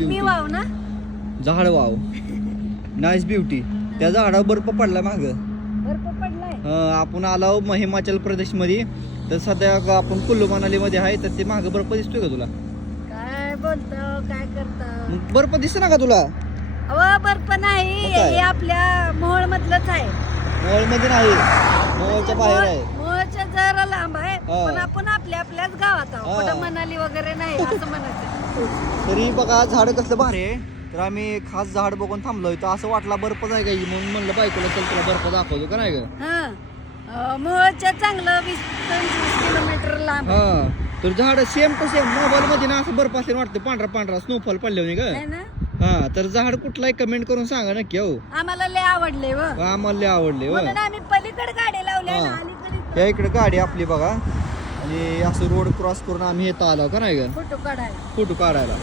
Beauty wow ना झाड wow nice beauty. त्या झाडावर बर्फ पडला माग. बर्फ पडलाय. आपण आलो हिमाचल प्रदेश मध्ये. तर सध्या आपण कुल्लू मनाली मध्ये आहे. तर ते माग बर्फ दिसतोय का तुला? काय बोलतो काय करतो? मग बर्फ दिसत ना का तुला? अहो बर्फ नाही, मग काय? हे आपल्या मोहोळ मधलंच आहे. मॉल मध्ये नाही, मॉलच्या बाहेर आहे. मोहोळच्या जरा लांब आहे, हा. पण आपण आपल्याच गावात आहोत. हा. कुठं मनाली वगैरे नाही असं म्हणायचं. तरी बघा झाड कसलं भारी आहे. तर आम्ही खास झाड बघून थांबलोय. तर असं वाटला बर्फच आहे का म्हणून म्हणलं बायकोला चल तुला बर्फ दाखवतो का नाही ग. मोहोळच्या चांगलं 20-25 किलोमीटर लांब आहे. हा तर झाड सेम टू सेम मोबाईल मध्ये ना असं बर्फ असले वाटतं पांढरा पांढरा स्नोफॉल पडले नाही आहे का. ना? हा तर झाड कुठलाही कमेंट करून सांगा नक्की. हो आम्हाला लय आवडले व आम्हाला लय आवडले. हो म्हणून आम्ही पलीकडे गाडी लावल्या हा. ना अलीकडे या इकडे गाडी आपली बघा. आणि असं रोड क्रॉस करून आम्ही येत आलो का नाही ग फोटो काढायला. फोटो काढायला.